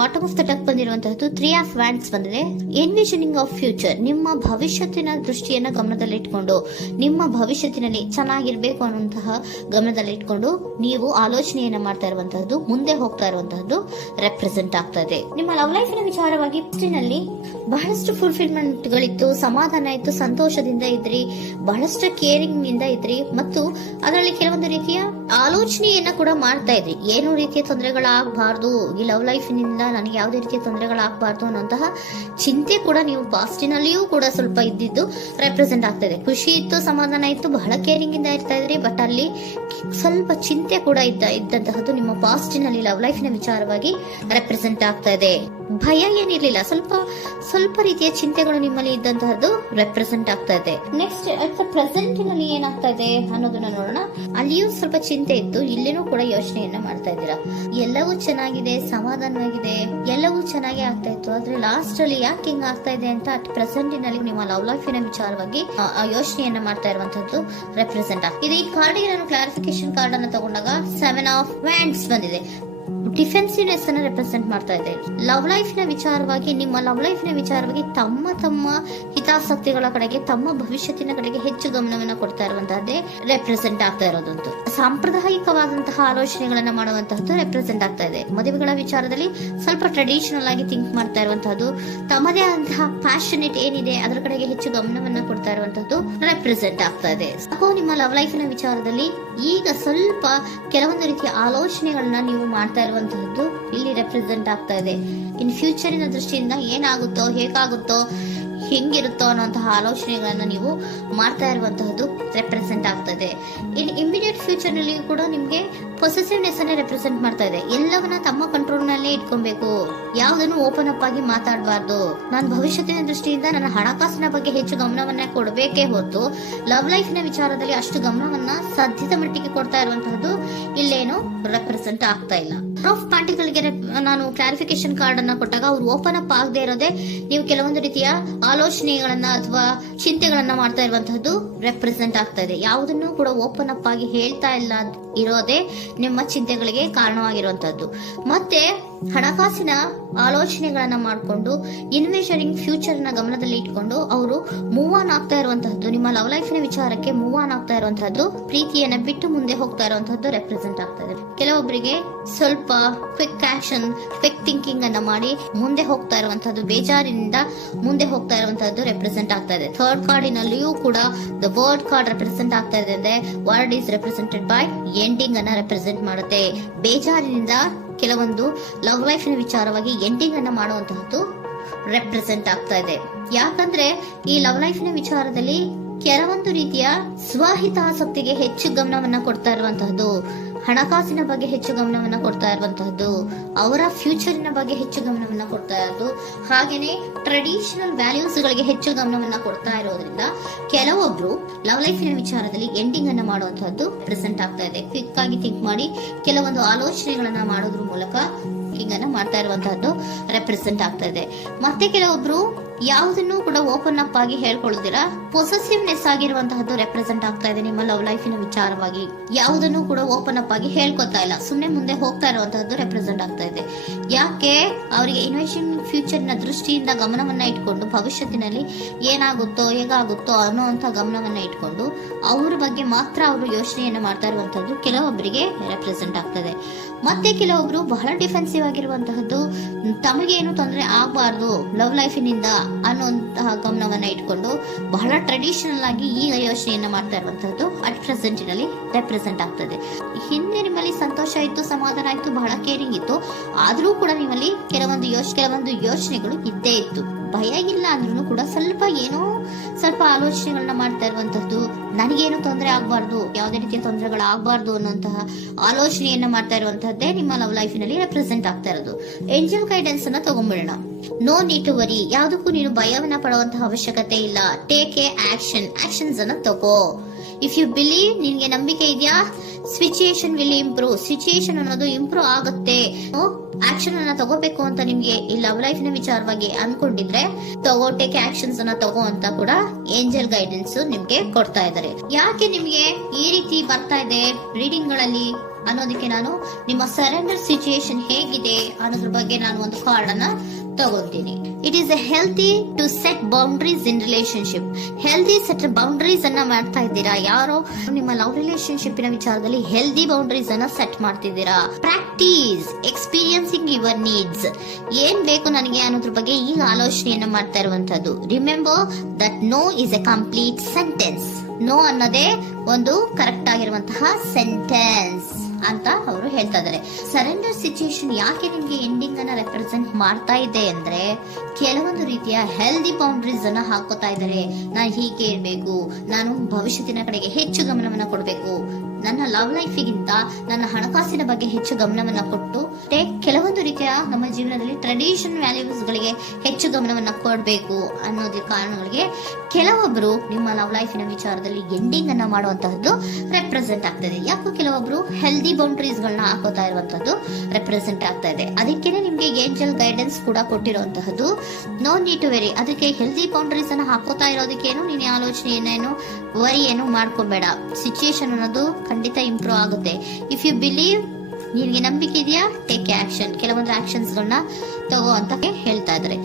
Bottom of the ಟಕ್ ಬಂದಿರುವಂತಹದ್ದು 3 of wands ಬಂದಿದೆ. ಎನ್ವಿಷನಿಂಗ್ of future, ನಿಮ್ಮ ಭವಿಷ್ಯತ್ತಿನ ದೃಷ್ಟಿಯನ್ನ ಗಮನದಲ್ಲಿಟ್ಕೊಂಡು ನಿಮ್ಮ ಭವಿಷ್ಯತ್ತಿನಲ್ಲಿ ಚೆನ್ನಾಗಿರ್ಬೇಕು ಅನ್ನುವಂತಹ ಗಮನದಲ್ಲಿಟ್ಕೊಂಡು ನೀವು ಆಲೋಚನೆಯನ್ನ ಮಾಡ್ತಾ ಇರುವಂತಹದ್ದು, ಮುಂದೆ ಹೋಗ್ತಾ ಇರುವಂತಹದ್ದು ರೆಪ್ರೆಸೆಂಟ್ ಆಗ್ತಾ ಇದೆ. ನಿಮ್ಮ ಲವ್ ಲೈಫ್ ನ ವಿಚಾರವಾಗಿ ನಲ್ಲಿ ಬಹಳಷ್ಟು ಫುಲ್ಫಿಲ್ಮೆಂಟ್ ಗಳಿತ್ತು, ಸಮಾಧಾನ ಇತ್ತು, ಸಂತೋಷದಿಂದ ಇದ್ರಿ, ಬಹಳಷ್ಟು ಕೇರಿಂಗ್ ನಿಂದ ಇದ್ರಿ ಮತ್ತು ಅದರಲ್ಲಿ ಕೆಲವೊಂದು ರೀತಿಯ ಆಲೋಚನೆಯನ್ನ ಕೂಡ ಮಾಡ್ತಾ ಇದ್ರಿ. ಏನು ರೀತಿಯ ತೊಂದರೆಗಳಾಗಬಾರ್ದು, ಈ ಲವ್ ಲೈಫ್ ನಿಂದ ನನಗೆ ಯಾವುದೇ ರೀತಿಯ ತೊಂದರೆಗಳಾಗಬಾರ್ದು ಅನ್ನೋಂತಹ ಚಿಂತೆ ಕೂಡ ನೀವು ಪಾಸ್ಟಿನಲ್ಲಿಯೂ ಕೂಡ ಸ್ವಲ್ಪ ಇದ್ದಿದ್ದು ರೆಪ್ರೆಸೆಂಟ್ ಆಗ್ತಾ ಇದೆ. ಖುಷಿ ಇತ್ತು, ಸಮಾಧಾನ ಇತ್ತು, ಬಹಳ ಕೇರಿಂಗ್ ಇಂದ ಇರ್ತಾ ಇದ್ರಿ, ಬಟ್ ಅಲ್ಲಿ ಸ್ವಲ್ಪ ಚಿಂತೆ ಕೂಡ ಇದ್ದಂತಹದ್ದು ನಿಮ್ಮ ಪಾಸ್ಟಿನಲ್ಲಿ ಲವ್ ಲೈಫ್ ನ ವಿಚಾರವಾಗಿ ರೆಪ್ರೆಸೆಂಟ್ ಆಗ್ತಾ ಇದೆ. ಭಯ ಏನಿರ್ಲಿಲ್ಲ, ಸ್ವಲ್ಪ ರೀತಿಯ ಚಿಂತೆಗಳು ನಿಮ್ಮಲ್ಲಿ ಇದ್ದಂತಹದ್ದು ರೆಪ್ರೆಸೆಂಟ್ ಆಗ್ತಾ ಇದೆ. ನೆಕ್ಸ್ಟ್ ಅಟ್ ದ ಪ್ರೆಸೆಂಟ್ ನಲ್ಲಿ ಏನಾಗ್ತಾ ಇದೆ ಅನ್ನೋದನ್ನ ನೋಡೋಣ. ಅಲ್ಲಿಯೂ ಸ್ವಲ್ಪ ಚಿಂತೆ ಇತ್ತು, ಇಲ್ಲೇನೂ ಕೂಡ ಯೋಚನೆಯನ್ನ ಮಾಡ್ತಾ ಇದ್ದೀರಾ. ಎಲ್ಲವೂ ಚೆನ್ನಾಗಿದೆ, ಸಮಾಧಾನವಾಗಿದೆ, ಎಲ್ಲವೂ ಚೆನ್ನಾಗಿ ಆಗ್ತಾ ಇತ್ತು. ಆದ್ರೆ ಲಾಸ್ಟ್ ಅಲ್ಲಿ ಯಾಕೆ ಹಿಂಗ್ ಆಗ್ತಾ ಇದೆ ಅಂತ ಅಟ್ ಪ್ರೆಸೆಂಟ್ ನಲ್ಲಿ ನಿಮ್ಮ ಲವ್ ಲೈಫಿನ ವಿಚಾರವಾಗಿ ಯೋಚನೆಯನ್ನ ಮಾಡ್ತಾ ಇರುವಂತದ್ದು ರೆಪ್ರೆಸೆಂಟ್ ಆಗ್ತಿದೆ. ಈ ಕಾರ್ಡಿಗೆ ನಾನು ಕ್ಲಾರಿಫಿಕೇಶನ್ ಕಾರ್ಡ್ ಅನ್ನು ತಗೊಂಡಾಗ 7 ಆಫ್ ವ್ಯಾಂಡ್ಸ್ ಬಂದಿದೆ. ಡಿಫೆನ್ಸಿವ್ನೆಸ್ ಅನ್ನು ರೆಪ್ರೆಸೆಂಟ್ ಮಾಡ್ತಾ ಇದೆ. ಲವ್ ಲೈಫ್ ನ ವಿಚಾರವಾಗಿ, ನಿಮ್ಮ ಲವ್ ಲೈಫ್ ನ ವಿಚಾರವಾಗಿ ತಮ್ಮ ಹಿತಾಸಕ್ತಿಗಳ ಕಡೆಗೆ, ತಮ್ಮ ಭವಿಷ್ಯತ್ತಿನ ಕಡೆಗೆ ಹೆಚ್ಚು ಗಮನವನ್ನ ಕೊಡ್ತಾ ಇರುವಂತಹದ್ದೇ ರೆಪ್ರೆಸೆಂಟ್ ಆಗ್ತಾ ಇರೋದಂತೂ. ಸಾಂಪ್ರದಾಯಿಕವಾದಂತಹ ಆಲೋಚನೆಗಳನ್ನ ಮಾಡುವಂತಹದ್ದು ರೆಪ್ರೆಸೆಂಟ್ ಆಗ್ತಾ ಇದೆ. ಮದುವೆಗಳ ವಿಚಾರದಲ್ಲಿ ಸ್ವಲ್ಪ ಟ್ರೆಡಿಷನಲ್ ಆಗಿ ಥಿಂಕ್ ಮಾಡ್ತಾ ಇರುವಂತಹದ್ದು, ತಮ್ಮದೇ ಆದಂತಹ ಪ್ಯಾಷನೇಟ್ ಏನಿದೆ ಅದರ ಕಡೆಗೆ ಹೆಚ್ಚು ಗಮನವನ್ನ ಕೊಡ್ತಾ ಇರುವಂತಹದ್ದು ರೆಪ್ರೆಸೆಂಟ್ ಆಗ್ತಾ ಇದೆ. ಸೊ ನಿಮ್ಮ ಲವ್ ಲೈಫ್ ನ ವಿಚಾರದಲ್ಲಿ ಈಗ ಸ್ವಲ್ಪ ಕೆಲವೊಂದು ರೀತಿಯ ಆಲೋಚನೆಗಳನ್ನ ನೀವು ಮಾಡ್ತಾ ಇರುವಂತಹದ್ದು ಇಲ್ಲಿ ರೆಪ್ರೆಸೆಂಟ್ ಆಗ್ತಾ ಇದೆ. ಇನ್ ಫ್ಯೂಚರಿನ ದೃಷ್ಟಿಯಿಂದ ಏನಾಗುತ್ತೋ, ಹೇಗಾಗುತ್ತೋ, ಹೆಂಗಿರುತ್ತೋ ಅನ್ನುವಂತಹ ಆಲೋಚನೆಗಳನ್ನ ನೀವು ಮಾಡ್ತಾ ಇರುವಂತಹದ್ದು ರೆಪ್ರೆಸೆಂಟ್ ಆಗ್ತದೆ. ಇನ್ ಇಮಿಡಿಯೇಟ್ ಫ್ಯೂಚರ್ ನಲ್ಲಿ ಕೂಡ ನಿಮ್ಗೆ ಪೊಸೆಸಿವ್ನೆಸ್ ಅನ್ನ ರೆಪ್ರೆಸೆಂಟ್ ಮಾಡ್ತಾ ಇದೆ. ಎಲ್ಲವನ್ನ ತಮ್ಮ ಕಂಟ್ರೋಲ್ ನಲ್ಲೇ ಇಟ್ಕೊಬೇಕು, ಯಾವುದನ್ನು ಓಪನ್ ಅಪ್ ಆಗಿ ಮಾತಾಡಬಾರ್ದು. ನಾನು ಭವಿಷ್ಯತ್ತಿನ ದೃಷ್ಟಿಯಿಂದ ನನ್ನ ಹಣಕಾಸಿನ ಬಗ್ಗೆ ಹೆಚ್ಚು ಗಮನವನ್ನ ಕೊಡಬೇಕೇ ಹೊತ್ತು ಲವ್ ಲೈಫ್ ನ ವಿಚಾರದಲ್ಲಿ ಅಷ್ಟು ಗಮನವನ್ನ ಸಾಧ್ಯದ ಮಟ್ಟಿಗೆ ಕೊಡ್ತಾ ಇರುವಂತಹದ್ದು ಇಲ್ಲೇನು ರೆಪ್ರೆಸೆಂಟ್ ಆಗ್ತಾ ಇಲ್ಲ. ಆಫ್ ಪಾರ್ಟಿಗಳಿಗೆ ನಾನು ಕ್ಲಾರಿಫಿಕೇಶನ್ ಕಾರ್ಡ್ ಅನ್ನ ಕೊಟ್ಟಾಗ ಅವ್ರು ಓಪನ್ ಅಪ್ ಆಗದೆ ಇರೋದೇ ನೀವು ಕೆಲವೊಂದು ರೀತಿಯ ಆಲೋಚನೆಗಳನ್ನ ಅಥವಾ ಚಿಂತೆಗಳನ್ನ ಮಾಡ್ತಾ ಇರುವಂತಹದ್ದು ರೆಪ್ರೆಸೆಂಟ್ ಆಗ್ತಾ ಇದೆ. ಯಾವುದನ್ನು ಕೂಡ ಓಪನ್ ಅಪ್ ಆಗಿ ಹೇಳ್ತಾ ಇಲ್ಲ ಇರೋದೇ ನಿಮ್ಮ ಚಿಂತೆಗಳಿಗೆ ಕಾರಣವಾಗಿರುವಂತಹದ್ದು. ಮತ್ತೆ ಹಣಕಾಸಿನ ಆಲೋಚನೆಗಳನ್ನ ಮಾಡಿಕೊಂಡು ಇನ್ವೆಸ್ಟರಿಂಗ್ ಫ್ಯೂಚರ್ ನ ಗಮನದಲ್ಲಿ ಇಟ್ಕೊಂಡು ಅವರು ಮೂವ್ ಆನ್ ಆಗ್ತಾ ಇರುವಂತಹದ್ದು, ನಿಮ್ಮ ಲವ್ ಲೈಫ್ ನ ವಿಚಾರಕ್ಕೆ ಮೂವ್ ಆನ್ ಆಗ್ತಾ ಇರುವಂತಹದ್ದು, ಪ್ರೀತಿಯನ್ನ ಬಿಟ್ಟು ಮುಂದೆ ಹೋಗ್ತಾ ಇರುವಂತಹದ್ದು ರೆಪ್ರೆಸೆಂಟ್ ಆಗ್ತಾ ಇದೆ. ಕೆಲವೊಬ್ಬರಿಗೆ ಸ್ವಲ್ಪ ಕ್ವಿಕ್ ಆಕ್ಷನ್, ಕ್ವಿಕ್ ಥಿಂಕಿಂಗ್ ಅನ್ನ ಮಾಡಿ ಮುಂದೆ ಹೋಗ್ತಾ ಇರುವಂತಹದ್ದು, ಬೇಜಾರಿನಿಂದ ಮುಂದೆ ಹೋಗ್ತಾ ಇರುವಂತಹದ್ದು ರೆಪ್ರೆಸೆಂಟ್ ಆಗ್ತಾ ಇದೆ. ಥರ್ಡ್ ಕಾರ್ಡಿನಲ್ಲಿಯೂ ಕೂಡ ದ ವರ್ಡ್ ಕಾರ್ಡ್ ರೆಪ್ರೆಸೆಂಟ್ ಆಗ್ತಾ ಇದೆ. Word is represented by ending ಅನ್ನ ರೆಪ್ರೆಸೆಂಟ್ ಮಾಡುತ್ತೆ. ಬೇಜಾರಿನಿಂದ ಕೆಲವೊಂದು ಲವ್ ಲೈಫ್ ನ ವಿಚಾರವಾಗಿ ಎಂಡಿಂಗ್ ಅನ್ನ ಮಾಡುವಂತಹದ್ದು ರೆಪ್ರೆಸೆಂಟ್ ಆಗ್ತಾ ಇದೆ. ಯಾಕಂದ್ರೆ ಈ ಲವ್ ಲೈಫ್ ನ ವಿಚಾರದಲ್ಲಿ ಕೆಲವೊಂದು ರೀತಿಯ ಸ್ವಹಿತಾಸಕ್ತಿಗೆ ಹೆಚ್ಚು ಗಮನವನ್ನ ಕೊಡ್ತಾ ಇರುವಂತಹದ್ದು, ಹಣಕಾಸಿನ ಬಗ್ಗೆ ಹೆಚ್ಚು ಗಮನವನ್ನ ಕೊಡ್ತಾ ಇರುವಂತಹದ್ದು, ಅವರ ಫ್ಯೂಚರಿನ ಬಗ್ಗೆ ಹೆಚ್ಚು ಗಮನವನ್ನ ಕೊಡ್ತಾ ಇರೋದು, ಹಾಗೇನೆ ಟ್ರೆಡಿಷನಲ್ ವ್ಯಾಲ್ಯೂಸ್ ಗಳಿಗೆ ಹೆಚ್ಚು ಗಮನವನ್ನ ಕೊಡ್ತಾ ಇರೋದ್ರಿಂದ ಕೆಲವೊಬ್ರು ಲವ್ ಲೈಫಿನ ವಿಚಾರದಲ್ಲಿ ಎಂಡಿಂಗ್ ಅನ್ನ ಮಾಡುವಂತಹದ್ದು ಪ್ರೆಸೆಂಟ್ ಆಗ್ತಾ ಇದೆ. ಕ್ವಿಕ್ ಆಗಿ ಥಿಂಕ್ ಮಾಡಿ ಕೆಲವೊಂದು ಆಲೋಚನೆಗಳನ್ನ ಮಾಡೋದ್ರ ಮೂಲಕ ಅನ್ನ ಮಾಡ್ತಾ ಇರುವಂತಹದ್ದು ರೆಪ್ರೆಸೆಂಟ್ ಆಗ್ತಾ ಇದೆ. ಮತ್ತೆ ಕೆಲವೊಬ್ರು ಯಾವುದನ್ನು ಕೂಡ ಓಪನ್ ಅಪ್ ಆಗಿ ಹೇಳ್ಕೊಳ್ಳುದಿರ ಪೊಸೆಸಿವ್ನೆಸ್ ಆಗಿರುವಂತಹದ್ದು ರೆಪ್ರೆಸೆಂಟ್ ಆಗ್ತಾ ಇದೆ. ನಿಮ್ಮ ಲವ್ ಲೈಫಿನ ವಿಚಾರವಾಗಿ ಯಾವುದನ್ನು ಕೂಡ ಓಪನ್ ಅಪ್ ಆಗಿ ಹೇಳ್ಕೊತಾ ಇಲ್ಲ, ಸುಮ್ನೆ ಮುಂದೆ ಹೋಗ್ತಾ ಇರುವಂತಹದ್ದು ರೆಪ್ರೆಸೆಂಟ್ ಆಗ್ತಾ ಇದೆ. ಯಾಕೆ ಅವರಿಗೆ ಇನ್ವೆಸ್ಟಿಂಗ್ ಫ್ಯೂಚರ್ ನ ದೃಷ್ಟಿಯಿಂದ ಗಮನವನ್ನ ಇಟ್ಕೊಂಡು ಭವಿಷ್ಯತ್ತಿನಲ್ಲಿ ಏನಾಗುತ್ತೋ, ಹೇಗಾಗುತ್ತೋ ಅನ್ನೋಂತ ಗಮನವನ್ನ ಇಟ್ಕೊಂಡು ಅವ್ರ ಬಗ್ಗೆ ಮಾತ್ರ ಅವರು ಯೋಚನೆಯನ್ನ ಮಾಡ್ತಾ ಇರುವಂತಹದ್ದು ಕೆಲವೊಬ್ಬರಿಗೆ ರೆಪ್ರೆಸೆಂಟ್ ಆಗ್ತದೆ. ಮತ್ತೆ ಕೆಲವೊಬ್ರು ಬಹಳ ಡಿಫೆನ್ಸಿವ್ ಆಗಿರುವಂತಹದ್ದು, ತಮಗೇನು ತೊಂದರೆ ಆಗಬಾರ್ದು ಲವ್ ಲೈಫಿನಿಂದ ಅನ್ನುವಂತಹ ಗಮನವನ್ನ ಇಟ್ಕೊಂಡು ಬಹಳ ಟ್ರೆಡಿಷನಲ್ ಆಗಿ ಈಗ ಯೋಚನೆಯನ್ನ ಮಾಡ್ತಾ ಇರುವಂತಹದ್ದು ಅಟ್ ಪ್ರೆಸೆಂಟ್ ನಲ್ಲಿ ರೆಪ್ರೆಸೆಂಟ್ ಆಗ್ತದೆ. ಹಿಂದೆ ನಿಮ್ಮಲ್ಲಿ ಸಂತೋಷ ಇತ್ತು, ಸಮಾಧಾನ ಇತ್ತು, ಬಹಳ ಕೇರಿಂಗ್ ಇತ್ತು, ಆದ್ರೂ ಕೂಡ ನಿಮ್ಮಲ್ಲಿ ಕೆಲವೊಂದು ಯೋಚನೆಗಳು ಇದ್ದೇ ಇತ್ತು. ಭಯ ಇಲ್ಲ ಅಂದ್ರೂ ಕೂಡ ಸ್ವಲ್ಪ ಆಲೋಚನೆಗಳನ್ನ ಮಾಡ್ತಾ ಇರುವಂತಹದ್ದು, ನನಗೇನು ತೊಂದರೆ ಆಗಬಾರ್ದು, ಯಾವುದೇ ರೀತಿಯ ತೊಂದರೆಗಳಾಗಬಾರ್ದು ಅನ್ನುವಂತಹ ಆಲೋಚನೆಯನ್ನ ಮಾಡ್ತಾ ಇರುವಂತಹದ್ದೇ ನಿಮ್ಮ ಲವ್ ಲೈಫ್ ನಲ್ಲಿ ರೆಪ್ರೆಸೆಂಟ್ ಆಗ್ತಾ ಇರೋದು. ಏಂಜಲ್ ಗೈಡೆನ್ಸ್ ಅನ್ನ ತಗೊಂಡ್ಬಿಡೋಣ. ನೋ ನೀಡ್ ಟು ವರಿ, ಯಾವುದಕ್ಕೂ ನೀನು ಭಯವನ್ನ ಪಡುವಂತಹ ಅವಶ್ಯಕತೆ ಇಲ್ಲ. ಟೇಕ್ ಎ ಆಕ್ಷನ್ಸ್ ಅನ್ನ ತಗೋ. ಇಫ್ ಯು ಬಿಲೀವ್, ನಿನ್ಗೆ ನಂಬಿಕೆ ಇದೆಯಾ, ಸಿಚುಯೇಷನ್ ವಿಲ್ ಇಂಪ್ರೂವ್. ಸಿಚುಯೇಷನ್ ಅನ್ನೋದು ಇಂಪ್ರೂವ್ ಆಗುತ್ತೆ. ಆಕ್ಷನ್ ಅನ್ನ ತಗೋಬೇಕು ಅಂತ ನಿಮ್ಗೆ ಈ ಲವ್ ಲೈಫ್ ನ ವಿಚಾರವಾಗಿ ಅನ್ಕೊಂಡಿದ್ರೆ ಟೇಕ್ ಆಕ್ಷನ್ಸ್ ಅನ್ನ ತಗೋ ಅಂತ ಕೂಡ ಏಂಜಲ್ ಗೈಡೆನ್ಸ್ ನಿಮ್ಗೆ ಕೊಡ್ತಾ ಇದ್ದಾರೆ. ಯಾಕೆ ನಿಮ್ಗೆ ಈ ರೀತಿ ಬರ್ತಾ ಇದೆ ರೀಡಿಂಗ್ ಗಳಲ್ಲಿ ಅನ್ನೋದಕ್ಕೆ ನಾನು ನಿಮ್ಮ ಸರೆಂಡರ್ ಸಿಚುಯೇಷನ್ ಹೇಗಿದೆ ಅನ್ನೋದ್ರ ಬಗ್ಗೆ ನಾನು ಒಂದು ಕಾರ್ಡ್ ಅನ್ನ ತಗೊಂತೀನಿ. It is a healthy to set boundaries in relationship. Healthy set boundaries ಅನ್ನ ಮಾಡ್ತಾ ಇದ್ದೀರಾ. ಯಾರೋ ನಿಮ್ಮ ಲವ್ ರಿಲೇಶನ್ಶಿಪ್ ನ ವಿಚಾರದಲ್ಲಿ ಹೆಲ್ದಿ ಬೌಂಡ್ರೀಸ್ ಅನ್ನ ಸೆಟ್ ಮಾಡ್ತಿದ್ದೀರಾ. Practice experiencing your needs. ಏನ್ ಬೇಕು ನನಗೆ ಅನ್ನೋದ್ರ ಬಗ್ಗೆ ಈಗ ಆಲೋಚನೆಯನ್ನ ಮಾಡ್ತಾ ಇರುವಂತದ್ದು. Remember that no is a complete sentence. No ಅನ್ನೋದೇ ಒಂದು ಕರೆಕ್ಟ್ ಆಗಿರುವಂತಹ ಸೆಂಟೆನ್ಸ್ ಅಂತ ಅವರು ಹೇಳ್ತಾ ಇದ್ದಾರೆ. ಸರೆಂಡರ್ ಸಿಚುಯೇಷನ್ ಯಾಕೆ ನಿಮ್ಗೆ ಎಂಡಿಂಗ್ ಅನ್ನ ರೆಪ್ರೆಸೆಂಟ್ ಮಾಡ್ತಾ ಇದೆ ಅಂದ್ರೆ ಕೆಲವೊಂದು ರೀತಿಯ ಹೆಲ್ದಿ ಬೌಂಡ್ರೀಸ್ ಅನ್ನ ಹಾಕೋತಾ ಇದ್ದಾರೆ. ನಾನು ಹೀಗೆ ಇರ್ಬೇಕು, ನಾನು ಭವಿಷ್ಯತ್ತಿನ ಕಡೆಗೆ ಹೆಚ್ಚು ಗಮನವನ್ನ ಕೊಡಬೇಕು, ನನ್ನ ಲವ್ ಲೈಫಿಗಿಂತ ನನ್ನ ಹಣಕಾಸಿನ ಬಗ್ಗೆ ಹೆಚ್ಚು ಗಮನವನ್ನ ಕೊಟ್ಟು ಕೆಲವೊಂದು ರೀತಿಯ ನಮ್ಮ ಜೀವನದಲ್ಲಿ ಟ್ರೆಡಿಷನ್ ವ್ಯಾಲ್ಯೂಸ್ ಗಳಿಗೆ ಹೆಚ್ಚು ಗಮನವನ್ನ ಕೊಡಬೇಕು ಅನ್ನೋದ್ರ ಕಾರಣಗಳಿಗೆ ಕೆಲವೊಬ್ರು ನಿಮ್ಮ ಲವ್ ಲೈಫಿನ ವಿಚಾರದಲ್ಲಿ ಎಂಡಿಂಗ್ ಅನ್ನ ಮಾಡುವಂತಹದ್ದು ರೆಪ್ರೆಸೆಂಟ್ ಆಗ್ತದೆ. ಯಾಕೋ ಕೆಲವೊಬ್ರು ಹೆಲ್ದಿ ಬೌಂಡ್ರೀಸ್ ಗಳನ್ನ ಹಾಕೋತಾ ಇರುವಂತದ್ದು ರೆಪ್ರೆಸೆಂಟ್ ಆಗ್ತಾ ಇದೆ. ಅದಕ್ಕೇನೆ ನಿಮ್ಗೆ ಏಂಜಲ್ ಗೈಡೆನ್ಸ್ ಕೂಡ ಕೊಟ್ಟಿರುವಂತಹದ್ದು. No need to worry. ಅದಕ್ಕೆ ಹೆಲ್ದಿ ಬೌಂಡ್ರೀಸ್ ಅನ್ನ ಹಾಕೋತಾ ಇರೋದಕ್ಕೇನು ನೀನು ಆಲೋಚನೆಯನ್ನೇನು ವರಿ ಏನು ಮಾಡ್ಕೊಬೇಡ. ಸಿಚುಯೇಷನ್ ಅನ್ನೋದು ಖಂಡಿತ ಇಂಪ್ರೂವ್ ಆಗುತ್ತೆ. ಇಫ್ ಯು ಬಿಲೀವ್, ನಿನ್ಗೆ ನಂಬಿಕೆ ಇದೆಯಾ, ಟೇಕ್ ಆಕ್ಷನ್. ಕೆಲವೊಂದು ಆಕ್ಷನ್ಸ್ ಗಳನ್ನ ತಗೋ ಅಂತ ಹೇಳ್ತಾ ಇದ್ದಾರೆ.